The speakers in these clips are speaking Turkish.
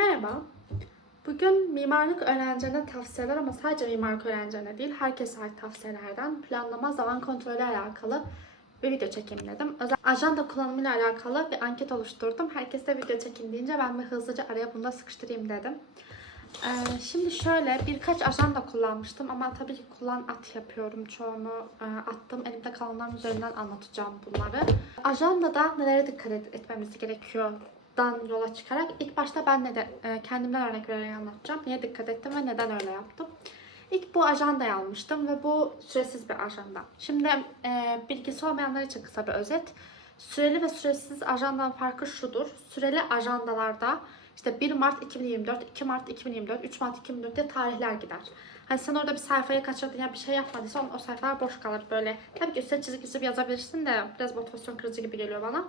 Merhaba. Bugün mimarlık öğrencilerine tavsiyeler ama sadece mimarlık öğrencilerine değil, herkese ait tavsiyelerden planlama, zaman kontrolü alakalı bir video çekeyim dedim. Özel ajanda kullanımıyla alakalı bir anket oluşturdum. Herkes de video çekin deyince ben bir hızlıca araya bunu da sıkıştırayım dedim. Ee, şimdi şöyle birkaç ajanda kullanmıştım ama tabii ki kullan at yapıyorum. Çoğunu e, attım. Elimde kalanların üzerinden anlatacağım bunları. Ajandada nelere dikkat et- etmemiz gerekiyor dan yola çıkarak ilk başta ben neden e, kendimden örnek vererek anlatacağım. Niye dikkat ettim ve neden öyle yaptım. İlk bu ajandayı almıştım ve bu süresiz bir ajanda. Şimdi e, bilgisi olmayanlar için kısa bir özet. Süreli ve süresiz ajandanın farkı şudur. Süreli ajandalarda işte 1 Mart 2024, 2 Mart 2024, 3 Mart 2024 diye tarihler gider. Hani sen orada bir sayfayı kaçırdın ya bir şey yapmadıysan o sayfalar boş kalır böyle. Tabii ki üstüne çizip çizip yazabilirsin de biraz motivasyon kırıcı gibi geliyor bana.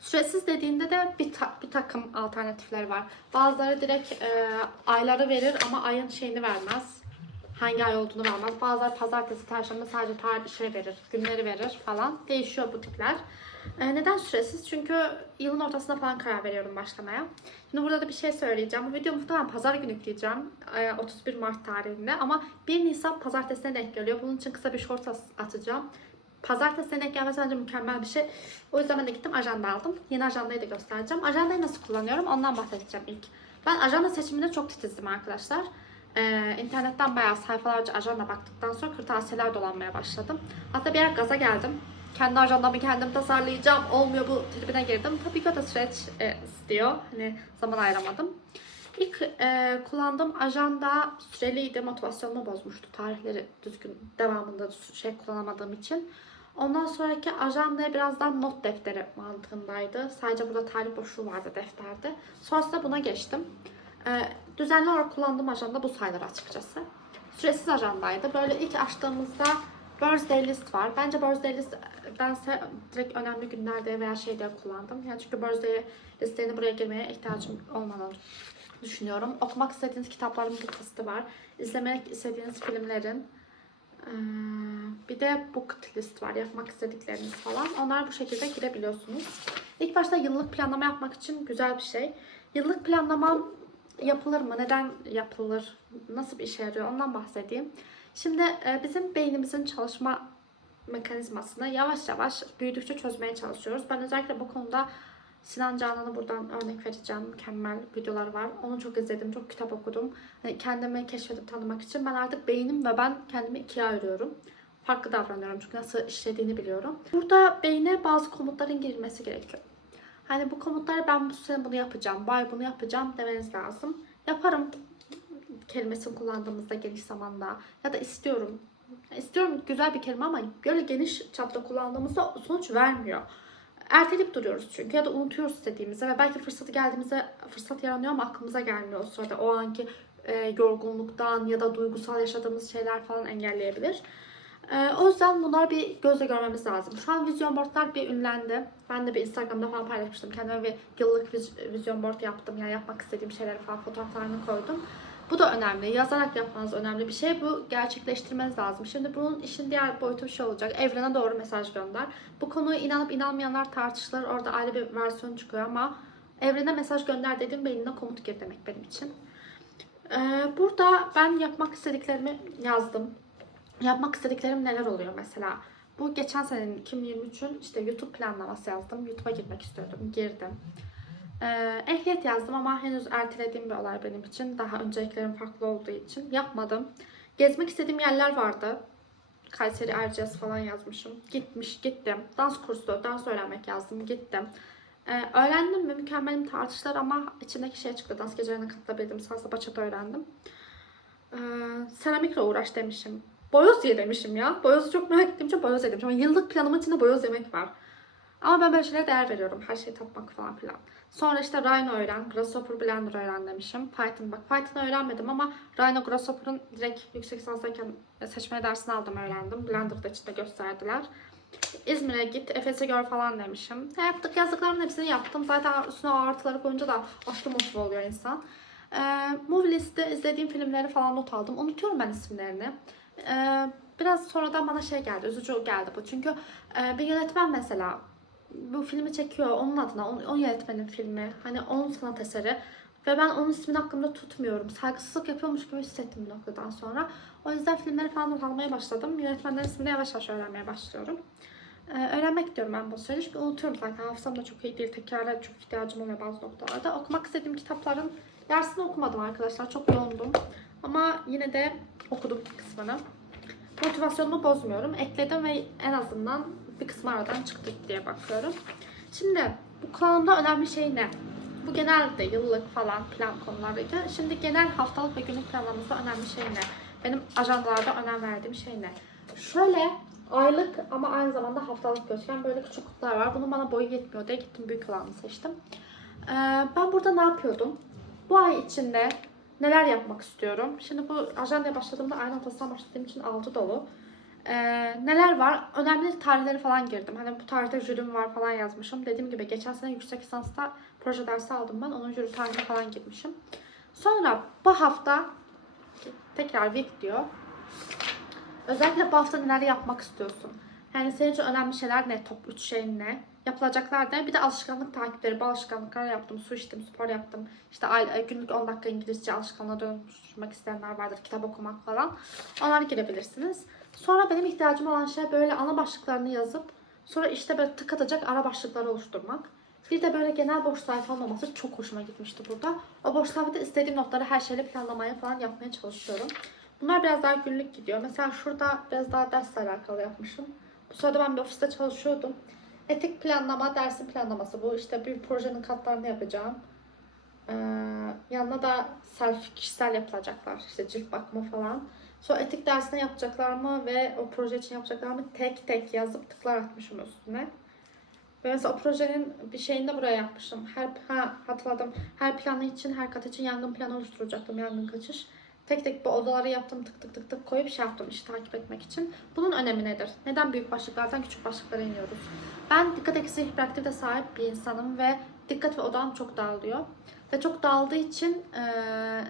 Süresiz dediğinde de bir, ta- bir takım alternatifler var. Bazıları direkt e, ayları verir ama ayın şeyini vermez. Hangi ay olduğunu vermez. Bazıları pazartesi, perşembe sadece tarih şey verir, günleri verir falan. Değişiyor bu tipler. E, neden süresiz? Çünkü yılın ortasında falan karar veriyorum başlamaya. Şimdi burada da bir şey söyleyeceğim. Bu videoyu muhtemelen pazar günü yükleyeceğim. e, 31 Mart tarihinde. Ama 1 Nisan pazartesine denk geliyor. Bunun için kısa bir short atacağım. Pazartesine denk gelmesi bence mükemmel bir şey. O yüzden ben de gittim ajanda aldım. Yeni ajandayı da göstereceğim. Ajandayı nasıl kullanıyorum ondan bahsedeceğim ilk. Ben ajanda seçiminde çok titizdim arkadaşlar. Ee, internetten bayağı sayfalarca ajanda baktıktan sonra kırtasiyeler dolanmaya başladım. Hatta bir yer gaza geldim. Kendi ajandamı kendim tasarlayacağım. Olmuyor bu tribine girdim. Tabii ki o da süreç e, istiyor. Hani zaman ayıramadım. İlk e, kullandığım ajanda süreliydi. Motivasyonumu bozmuştu. Tarihleri düzgün devamında şey kullanamadığım için. Ondan sonraki ajandaya birazdan not defteri mantığındaydı. Sadece burada tarih boşluğu vardı defterde. Sonrasında buna geçtim. E, düzenli olarak kullandığım ajanda bu sayılır açıkçası. Süresiz ajandaydı. Böyle ilk açtığımızda birthday list var. Bence birthday list bense direkt önemli günlerde veya şeyde kullandım. Yani çünkü birthday listelerini buraya girmeye ihtiyacım olmadığını düşünüyorum. Okumak istediğiniz kitapların bir listi var. İzlemek istediğiniz filmlerin ee, bir de bucket list var. Yapmak istedikleriniz falan. Onlar bu şekilde girebiliyorsunuz. İlk başta yıllık planlama yapmak için güzel bir şey. Yıllık planlamam yapılır mı? Neden yapılır? Nasıl bir işe yarıyor? Ondan bahsedeyim. Şimdi e, bizim beynimizin çalışma mekanizmasını yavaş yavaş büyüdükçe çözmeye çalışıyoruz. Ben özellikle bu konuda Sinan Canan'a buradan örnek vereceğim. Mükemmel videolar var. Onu çok izledim, çok kitap okudum. Hani kendimi keşfedip tanımak için ben artık beynim ve ben kendimi ikiye ayırıyorum. Farklı davranıyorum çünkü nasıl işlediğini biliyorum. Burada beyne bazı komutların girilmesi gerekiyor. Hani bu komutları ben bu sene bunu yapacağım, bay bunu yapacağım demeniz lazım. Yaparım kelimesini kullandığımızda geniş zamanda ya da istiyorum. İstiyorum güzel bir kelime ama böyle geniş çapta kullandığımızda sonuç vermiyor. Erteleyip duruyoruz çünkü ya da unutuyoruz istediğimizi ve belki fırsatı geldiğimizde fırsat yaranıyor ama aklımıza gelmiyor o sırada. O anki e, yorgunluktan ya da duygusal yaşadığımız şeyler falan engelleyebilir. E, o yüzden bunlar bir gözle görmemiz lazım. Şu an vizyon boardlar bir ünlendi. Ben de bir Instagram'da falan paylaşmıştım. Kendime bir yıllık viz- vizyon board yaptım. Yani yapmak istediğim şeyleri falan fotoğraflarını koydum. Bu da önemli. Yazarak yapmanız önemli bir şey. Bu gerçekleştirmeniz lazım. Şimdi bunun işin diğer boyutu şey olacak. Evrene doğru mesaj gönder. Bu konuya inanıp inanmayanlar tartışılır. Orada ayrı bir versiyon çıkıyor ama evrene mesaj gönder dediğim beynine komut gir demek benim için. Ee, burada ben yapmak istediklerimi yazdım. Yapmak istediklerim neler oluyor mesela? Bu geçen senenin 2023'ün işte YouTube planlaması yazdım. YouTube'a girmek istiyordum. Girdim. Ee, ehliyet yazdım ama henüz ertelediğim bir olay benim için. Daha önceliklerim farklı olduğu için yapmadım. Gezmek istediğim yerler vardı. Kayseri Erciyes falan yazmışım. Gitmiş, gittim. Dans kursu, dans öğrenmek yazdım, gittim. Ee, öğrendim mi? Mükemmelim tartıştılar ama içindeki şey çıktı. Dans gecelerine katılabildim. Salsa bachata öğrendim. Ee, seramikle uğraş demişim. Boyoz ye demişim ya. Boyozu çok merak ettiğim için boyoz yedim. Ama yıllık planımın içinde boyoz yemek var. Ama ben böyle şeylere değer veriyorum. Her şeyi tatmak falan filan. Sonra işte Rhino öğren, Grasshopper Blender öğren demişim. Python bak Python'ı öğrenmedim ama Rhino Grasshopper'ın direkt yüksek lisanstayken seçmeli dersini aldım öğrendim. Blender'da içinde gösterdiler. İzmir'e git, Efes'e gör falan demişim. Ne yaptık? Yazdıklarımın hepsini yaptım. Zaten üstüne artıları koyunca da aşırı motive oluyor insan. Ee, movie liste izlediğim filmleri falan not aldım. Unutuyorum ben isimlerini. Ee, biraz sonradan bana şey geldi, üzücü geldi bu. Çünkü e, bir yönetmen mesela bu filmi çekiyor onun adına, onun, o yönetmenin filmi, hani onun sanat eseri. Ve ben onun ismini hakkında tutmuyorum. Saygısızlık yapıyormuş gibi hissettim bir noktadan sonra. O yüzden filmleri falan not almaya başladım. Yönetmenlerin ismini yavaş yavaş öğrenmeye başlıyorum. Ee, öğrenmek diyorum ben bu sürede çünkü unutuyorum zaten. Hafızam da çok iyi değil. Tekrara çok ihtiyacım oluyor bazı noktalarda. Okumak istediğim kitapların yarısını okumadım arkadaşlar. Çok yoğundum. Ama yine de okudum bir kısmını. Motivasyonumu bozmuyorum. Ekledim ve en azından bir kısmı aradan çıktı diye bakıyorum. Şimdi bu kanalımda önemli şey ne? Bu genelde yıllık falan plan konulardayken şimdi genel haftalık ve günlük planlarımızda önemli şey ne? Benim ajandalarda önem verdiğim şey ne? Şöyle aylık ama aynı zamanda haftalık gözüken böyle küçük kutular var. Bunun bana boyu yetmiyor diye gittim büyük olanı seçtim. Ee, ben burada ne yapıyordum? Bu ay içinde neler yapmak istiyorum? Şimdi bu ajandaya başladığımda aynı ortasından başladığım için altı dolu. Ee, neler var? Önemli tarihleri falan girdim. Hani bu tarihte jürim var falan yazmışım. Dediğim gibi geçen sene yüksek lisansta proje dersi aldım ben. Onun jüri tarihine falan girmişim. Sonra bu hafta tekrar week diyor. Özellikle bu hafta neler yapmak istiyorsun? Yani senin için önemli şeyler ne? Top 3 şey ne? Yapılacaklar ne? Bir de alışkanlık takipleri. Bu alışkanlıklar yaptım. Su içtim, spor yaptım. İşte günlük 10 dakika İngilizce alışkanlığa dönüştürmek isteyenler vardır. Kitap okumak falan. Onlara girebilirsiniz. Sonra benim ihtiyacım olan şey böyle ana başlıklarını yazıp sonra işte böyle tık atacak ara başlıkları oluşturmak. Bir de böyle genel boş sayfa olmaması çok hoşuma gitmişti burada. O boş sayfada istediğim notları her şeyle planlamaya falan yapmaya çalışıyorum. Bunlar biraz daha günlük gidiyor. Mesela şurada biraz daha dersle alakalı yapmışım. Bu sırada ben bir ofiste çalışıyordum. Etik planlama, dersin planlaması bu. İşte bir projenin katlarını yapacağım. Ee, yanına da selfie kişisel yapılacaklar. İşte cilt bakımı falan. Sonra etik dersine yapacaklar mı ve o proje için yapacaklar mı tek tek yazıp tıklar atmışım üstüne. Ve mesela o projenin bir şeyini de buraya yapmışım. Her ha, hatırladım. Her planı için, her kat için yangın planı oluşturacaktım. Yangın kaçış. Tek tek bu odaları yaptım tık tık tık tık koyup şey yaptım işi takip etmek için. Bunun önemi nedir? Neden büyük başlıklardan küçük başlıklara iniyoruz? Ben dikkat eksikliği hiperaktifite sahip bir insanım ve dikkat ve odağım çok dağılıyor. Ve çok dağıldığı için eee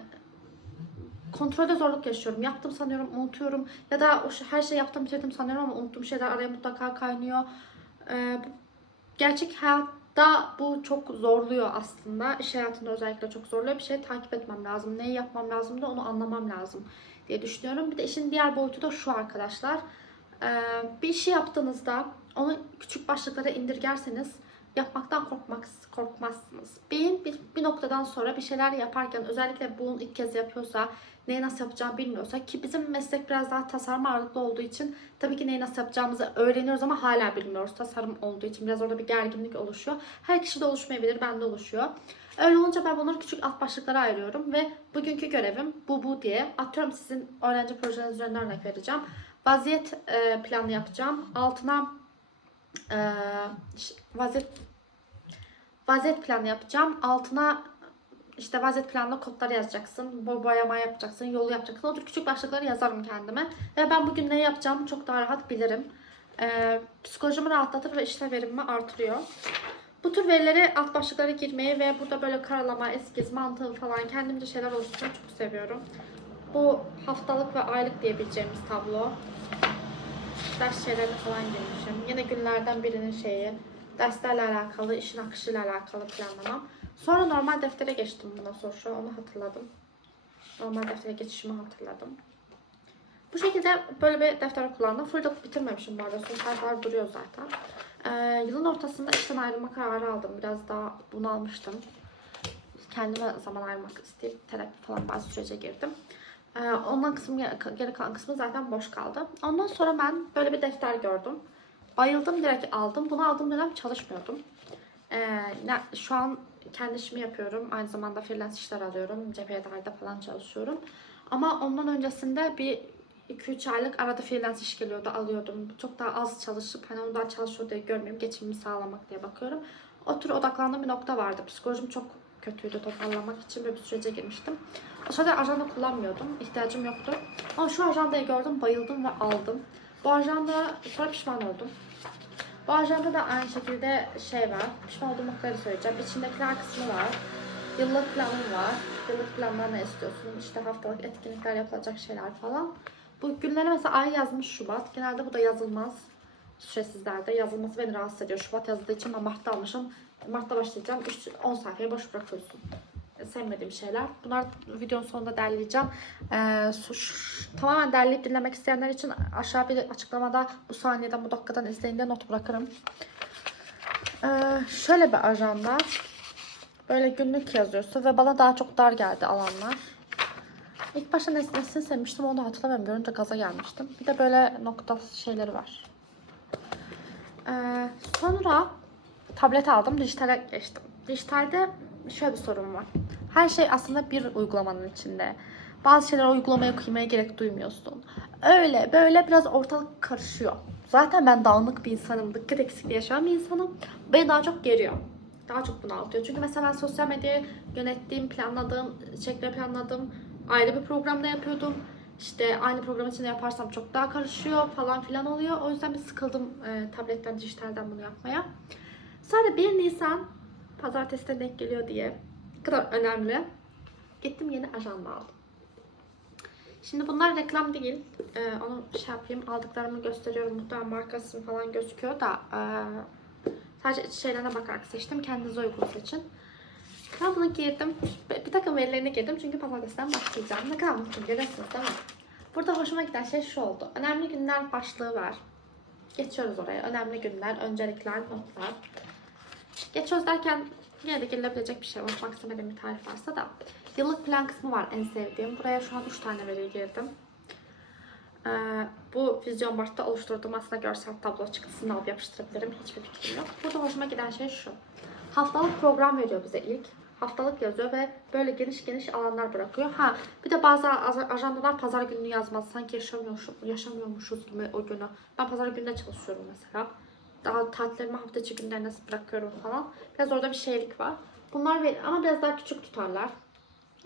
kontrolde zorluk yaşıyorum. Yaptım sanıyorum, unutuyorum. Ya da her şeyi yaptım, bitirdim sanıyorum ama unuttuğum şeyler araya mutlaka kaynıyor. Ee, gerçek hayatta bu çok zorluyor aslında. İş hayatında özellikle çok zorluyor. Bir şey takip etmem lazım. Neyi yapmam lazım da onu anlamam lazım diye düşünüyorum. Bir de işin diğer boyutu da şu arkadaşlar. Ee, bir işi yaptığınızda onu küçük başlıklara indirgerseniz yapmaktan korkmak, korkmazsınız. Beyin bir, bir noktadan sonra bir şeyler yaparken özellikle bunu ilk kez yapıyorsa neyi nasıl yapacağını bilmiyorsa ki bizim meslek biraz daha tasarım ağırlıklı olduğu için tabii ki neyi nasıl yapacağımızı öğreniyoruz ama hala bilmiyoruz. Tasarım olduğu için biraz orada bir gerginlik oluşuyor. Her kişi de oluşmayabilir, bende oluşuyor. Öyle olunca ben bunları küçük alt başlıklara ayırıyorum ve bugünkü görevim bu bu diye atıyorum sizin öğrenci projeleriniz üzerinden örnek vereceğim. Vaziyet planı yapacağım. Altına e, ş- vaziyet vaziyet planı yapacağım. Altına işte vaziyet planında kodları yazacaksın. Boyama yapacaksın. Yolu yapacaksın. O tür küçük başlıkları yazarım kendime. Ve ben bugün ne yapacağımı çok daha rahat bilirim. Ee, psikolojimi rahatlatır ve işte verimimi artırıyor. Bu tür verilere alt başlıklara girmeyi ve burada böyle karalama, eskiz, mantığı falan kendimce şeyler oluşturmayı çok seviyorum. Bu haftalık ve aylık diyebileceğimiz tablo. Ders şeylerine falan girmişim. Yine günlerden birinin şeyi. Derslerle alakalı, işin akışıyla alakalı planlamam. Sonra normal deftere geçtim bundan sonra. Şu onu hatırladım. Normal deftere geçişimi hatırladım. Bu şekilde böyle bir defter kullandım. Full da bitirmemişim bu arada. Son sayfalar duruyor zaten. Ee, yılın ortasında işten ayrılma kararı aldım. Biraz daha bunalmıştım. Kendime zaman ayırmak isteyip terapi falan bazı sürece girdim. Ee, ondan kısmı, geri kalan kısmı zaten boş kaldı. Ondan sonra ben böyle bir defter gördüm. Bayıldım direkt aldım. Bunu aldığım dönem çalışmıyordum. Ee, şu an kendi işimi yapıyorum. Aynı zamanda freelance işler alıyorum. Cephedar'da falan çalışıyorum. Ama ondan öncesinde bir 2-3 aylık arada freelance iş geliyordu alıyordum. Çok daha az çalışıp hani onu daha çalışıyor diye görmeyeyim. Geçimimi sağlamak diye bakıyorum. O tür odaklandığım bir nokta vardı. Psikolojim çok kötüydü toparlamak için böyle bir sürece girmiştim. O sırada ajanda kullanmıyordum. ihtiyacım yoktu. Ama şu ajandayı gördüm, bayıldım ve aldım. Bu ajanda sonra pişman oldum. Bu ajanda da aynı şekilde şey var. Pişman olduğum noktaları söyleyeceğim. İçindekiler kısmı var. Yıllık planım var. Yıllık planlar ne istiyorsun? İşte haftalık etkinlikler yapılacak şeyler falan. Bu günlere mesela ay yazmış Şubat. Genelde bu da yazılmaz. Süresizlerde yazılması beni rahatsız ediyor. Şubat yazdığı için ben Mart'ta almışım. Mart'ta başlayacağım. 3, 10 sayfayı boş bırakıyorsun. sevmediğim şeyler. Bunlar videonun sonunda derleyeceğim. Ee, şu- tamamen derleyip dinlemek isteyenler için aşağı bir açıklamada bu saniyeden bu dakikadan izleyin diye not bırakırım. Ee, şöyle bir ajanda. Böyle günlük yazıyorsun ve bana daha çok dar geldi alanlar. İlk başta nesnesini sevmiştim onu hatırlamıyorum. Görünce gaza gelmiştim. Bir de böyle nokta şeyleri var. Ee, sonra tablet aldım. Dijitale geçtim. Dijitalde şöyle bir sorun var. Her şey aslında bir uygulamanın içinde. Bazı şeyler uygulamaya kıymaya gerek duymuyorsun. Öyle böyle biraz ortalık karışıyor. Zaten ben dağınık bir insanım. Dikkat eksikliği yaşayan bir insanım. Beni daha çok geriyor. Daha çok bunaltıyor. Çünkü mesela ben sosyal medyayı yönettiğim, planladığım, içerikleri planladığım ayrı bir programda yapıyordum. İşte aynı program içinde yaparsam çok daha karışıyor falan filan oluyor. O yüzden bir sıkıldım e, tabletten, dijitalden bunu yapmaya. Sonra 1 Nisan pazartesi de denk geliyor diye ne kadar önemli. Gittim yeni ajanda aldım. Şimdi bunlar reklam değil. Ee, onu şey yapayım. Aldıklarımı gösteriyorum. Muhtemelen markası falan gözüküyor da e, sadece şeylerine bakarak seçtim. Kendinize uygun seçin. Ben bunu girdim. Bir takım verilerine girdim çünkü pazartesiden başlayacağım. Ne kadar mutluyum görüyorsunuz değil mi? Burada hoşuma giden şey şu oldu. Önemli günler başlığı var. Geçiyoruz oraya. Önemli günler, öncelikler, notlar. Geçiyoruz derken yine de girilebilecek bir şey. Unutmak istemediğim bir tarif varsa da. Yıllık plan kısmı var en sevdiğim. Buraya şu an 3 tane veri girdim. Ee, bu Vizyon Board'da oluşturduğum aslında görsel tablo çıktısını alıp yapıştırabilirim. Hiçbir fikrim yok. Burada hoşuma giden şey şu. Haftalık program veriyor bize ilk. Haftalık yazıyor ve böyle geniş geniş alanlar bırakıyor. Ha bir de bazı az- ajandalar pazar gününü yazmaz. Sanki yaşamıyormuşuz, yaşamıyormuşuz gibi o günü. Ben pazar gününe çalışıyorum mesela. Daha tatillerimi hafta içi nasıl bırakıyorum falan. Biraz orada bir şeylik var. Bunlar ver- ama biraz daha küçük tutarlar.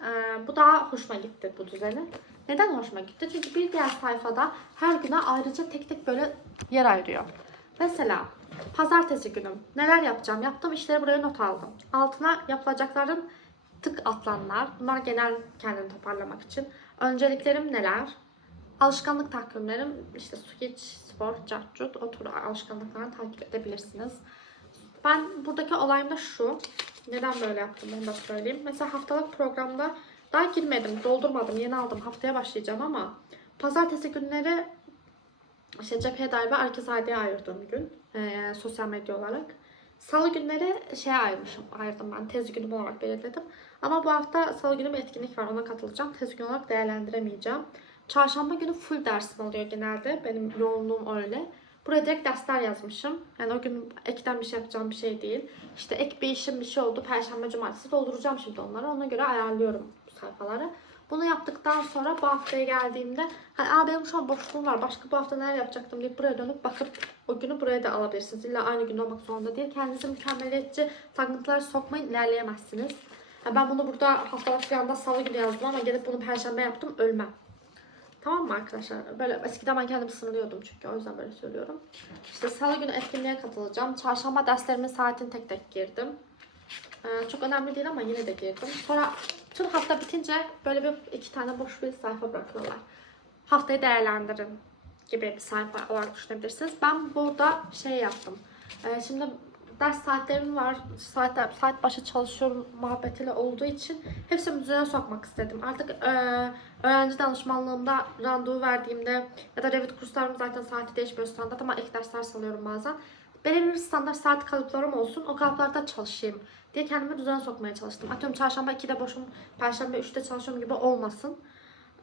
Ee, bu daha hoşuma gitti bu düzeni. Neden hoşuma gitti? Çünkü bir diğer sayfada her güne ayrıca tek tek böyle yer ayırıyor. Mesela pazartesi günüm neler yapacağım? Yaptığım işleri buraya not aldım. Altına yapılacakların tık atlanlar. Bunlar genel kendini toparlamak için. Önceliklerim neler? Alışkanlık takvimlerim işte iç, spor, cartcut o tür alışkanlıklarını takip edebilirsiniz. Ben buradaki olayım da şu. Neden böyle yaptım onu da söyleyeyim. Mesela haftalık programda daha girmedim, doldurmadım, yeni aldım. Haftaya başlayacağım ama pazartesi günleri işte cepheye dair ve herkes aileye ayırdığım gün eee, sosyal medya olarak. Salı günleri şeye ayırmışım, ayırdım ben. Tez günüm olarak belirledim. Ama bu hafta salı günü bir etkinlik var, ona katılacağım. Tez gün olarak değerlendiremeyeceğim. Çarşamba günü full dersim oluyor genelde. Benim yoğunluğum öyle. Buraya direkt dersler yazmışım. Yani o gün ekten bir şey yapacağım bir şey değil. İşte ek bir işim bir şey oldu. Perşembe, cumartesi dolduracağım şimdi onları. Ona göre ayarlıyorum bu sayfaları. Bunu yaptıktan sonra bu haftaya geldiğimde hani Aa, benim şu an boşluğum var. Başka bu hafta neler yapacaktım deyip buraya dönüp bakıp o günü buraya da alabilirsiniz. İlla aynı gün olmak zorunda değil. Kendinizi mükemmeliyetçi takıntılara sokmayın. ilerleyemezsiniz. Ha, ben bunu burada haftalık planda salı günü yazdım ama gelip bunu perşembe yaptım. Ölmem. Tamam mı arkadaşlar? Böyle eskiden ben kendimi sınırlıyordum çünkü o yüzden böyle söylüyorum. İşte salı günü etkinliğe katılacağım. Çarşamba derslerimin saatini tek tek girdim. Ee, çok önemli değil ama yine de girdim. Sonra tüm hafta bitince böyle bir iki tane boş bir sayfa bırakıyorlar. Haftayı değerlendirin gibi bir sayfa olarak düşünebilirsiniz. Ben burada şey yaptım. Ee, şimdi ders saatlerim var. Saat, saat başı çalışıyorum muhabbetiyle olduğu için hepsini düzene sokmak istedim. Artık e, öğrenci danışmanlığımda randevu verdiğimde ya da Revit kurslarım zaten saati değişmiyor standart ama ek dersler salıyorum bazen. Belirli bir standart saat kalıplarım olsun. O kalıplarda çalışayım diye kendimi düzene sokmaya çalıştım. Atıyorum çarşamba 2'de boşum, perşembe 3'te çalışıyorum gibi olmasın.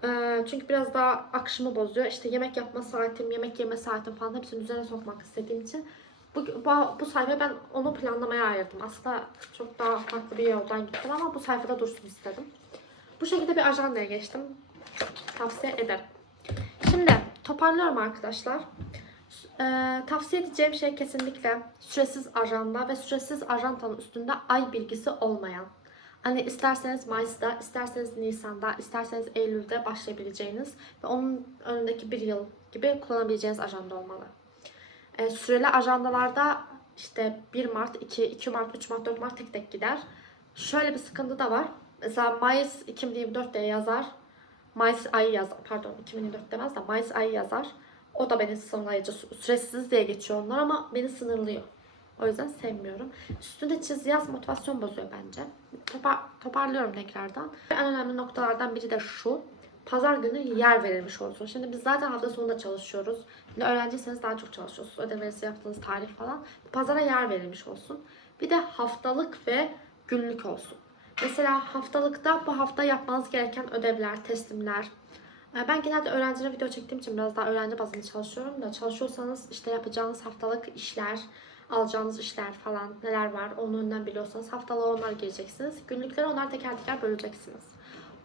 Ee, çünkü biraz daha akışımı bozuyor. İşte yemek yapma saatim, yemek yeme saatim falan hepsini düzene sokmak istediğim için bu, bu, sayfayı ben onu planlamaya ayırdım. Aslında çok daha farklı bir yoldan gittim ama bu sayfada dursun istedim. Bu şekilde bir ajandaya geçtim. Tavsiye ederim. Şimdi toparlıyorum arkadaşlar. Ee, tavsiye edeceğim şey kesinlikle süresiz ajanda ve süresiz ajandanın üstünde ay bilgisi olmayan. Hani isterseniz Mayıs'ta, isterseniz Nisan'da, isterseniz Eylül'de başlayabileceğiniz ve onun önündeki bir yıl gibi kullanabileceğiniz ajanda olmalı. Ee, süreli ajandalarda işte 1 Mart, 2, 2 Mart, 3 Mart, 4 Mart tek tek gider. Şöyle bir sıkıntı da var. Mesela Mayıs 2024 diye yazar. Mayıs ayı yazar. Pardon 2024 demez de Mayıs ayı yazar. O da beni sınırlayıcı. Süresiz diye geçiyor onlar ama beni sınırlıyor. O yüzden sevmiyorum. Üstünde çiz yaz motivasyon bozuyor bence. Topar, toparlıyorum tekrardan. En önemli noktalardan biri de şu. Pazar günü yer verilmiş olsun. Şimdi biz zaten hafta sonunda çalışıyoruz. Yine öğrenciyseniz daha çok çalışıyorsunuz. Ödemenizi yaptığınız tarih falan. Pazara yer verilmiş olsun. Bir de haftalık ve günlük olsun. Mesela haftalıkta bu hafta yapmanız gereken ödevler, teslimler. Ee, Ben genelde öğrencilere video çektiğim için biraz daha öğrenci bazında çalışıyorum da çalışıyorsanız işte yapacağınız haftalık işler, alacağınız işler falan neler var onu önden biliyorsanız haftalığa onlar gireceksiniz. Günlükleri onlar teker teker böleceksiniz.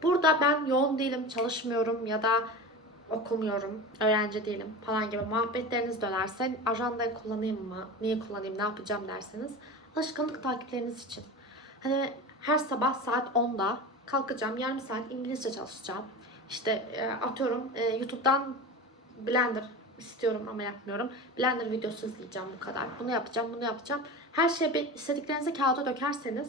Burada ben yoğun değilim, çalışmıyorum ya da okumuyorum, öğrenci değilim falan gibi muhabbetleriniz dönerse ajandayı kullanayım mı, niye kullanayım, ne yapacağım derseniz alışkanlık takipleriniz için. Hani her sabah saat 10'da kalkacağım, yarım saat İngilizce çalışacağım. İşte e, atıyorum e, YouTube'dan Blender istiyorum ama yapmıyorum. Blender videosu izleyeceğim bu kadar. Bunu yapacağım, bunu yapacağım. Her şeyi istediklerinizi kağıda dökerseniz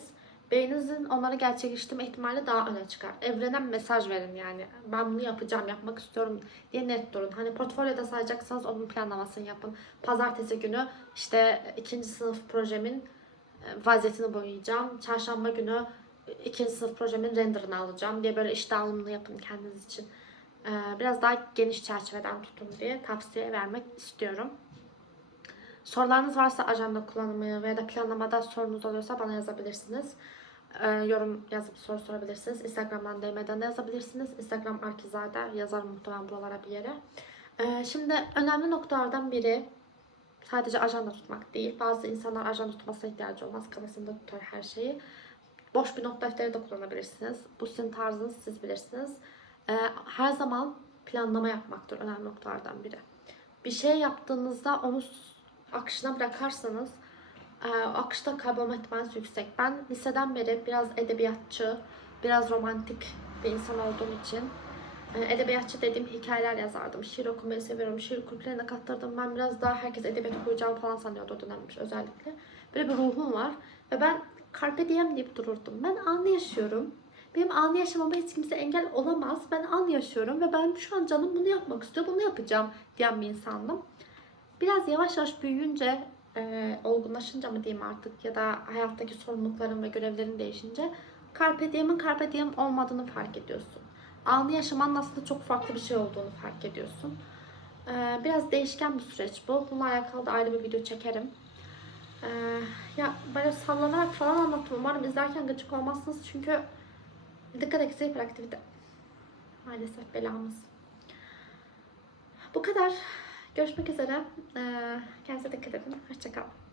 beyninizin onları gerçekleştirme ihtimali daha öne çıkar. Evrene mesaj verin yani. Ben bunu yapacağım, yapmak istiyorum diye net durun. Hani portfolyoda sayacaksanız onun planlamasını yapın. Pazartesi günü işte ikinci sınıf projemin e, vaziyetini boyayacağım. Çarşamba günü ikinci sınıf projemin renderını alacağım diye böyle iş dağılımını yapın kendiniz için. Ee, Biraz daha geniş çerçeveden tutun diye tavsiye vermek istiyorum. Sorularınız varsa ajanda kullanımı veya da planlamada sorunuz oluyorsa bana yazabilirsiniz. Ee, yorum yazıp soru sorabilirsiniz. Instagram'dan DM'den de yazabilirsiniz. Instagram Arkizade yazarım muhtemelen buralara bir yere. Ee, şimdi önemli noktalardan biri sadece ajanda tutmak değil. Bazı insanlar ajanda tutmasına ihtiyacı olmaz. Kafasında tutar her şeyi. Boş bir not defteri de kullanabilirsiniz. Bu sizin tarzınız, siz bilirsiniz. Ee, her zaman planlama yapmaktır önemli noktalardan biri. Bir şey yaptığınızda onu akışına bırakarsanız akışta kaybolma ihtimaliniz yüksek. Ben liseden beri biraz edebiyatçı, biraz romantik bir insan olduğum için e, edebiyatçı dediğim hikayeler yazardım. Şiir okumayı seviyorum. Şiir kulüplerine katıldım. Ben biraz daha herkes edebiyat okuyacağım falan sanıyordu o dönemmiş özellikle. Böyle bir ruhum var. Ve ben carpe diem deyip dururdum. Ben anı yaşıyorum. Benim anı yaşamama hiç kimse engel olamaz. Ben an yaşıyorum ve ben şu an canım bunu yapmak istiyor. Bunu yapacağım diyen bir insandım. Biraz yavaş yavaş büyüyünce, e, olgunlaşınca mı diyeyim artık ya da hayattaki sorumlulukların ve görevlerin değişince Carpe Diem'in Carpe Diem olmadığını fark ediyorsun. Anı yaşamanın aslında çok farklı bir şey olduğunu fark ediyorsun. E, biraz değişken bir süreç bu. Bununla alakalı da ayrı bir video çekerim. E, ya böyle sallanarak falan anlattım. Umarım izlerken gıcık olmazsınız çünkü dikkat eksikliği hiperaktivite. Maalesef belamız. Bu kadar. Görüşmek üzere. Ee, Kendinize dikkat edin. Hoşçakalın.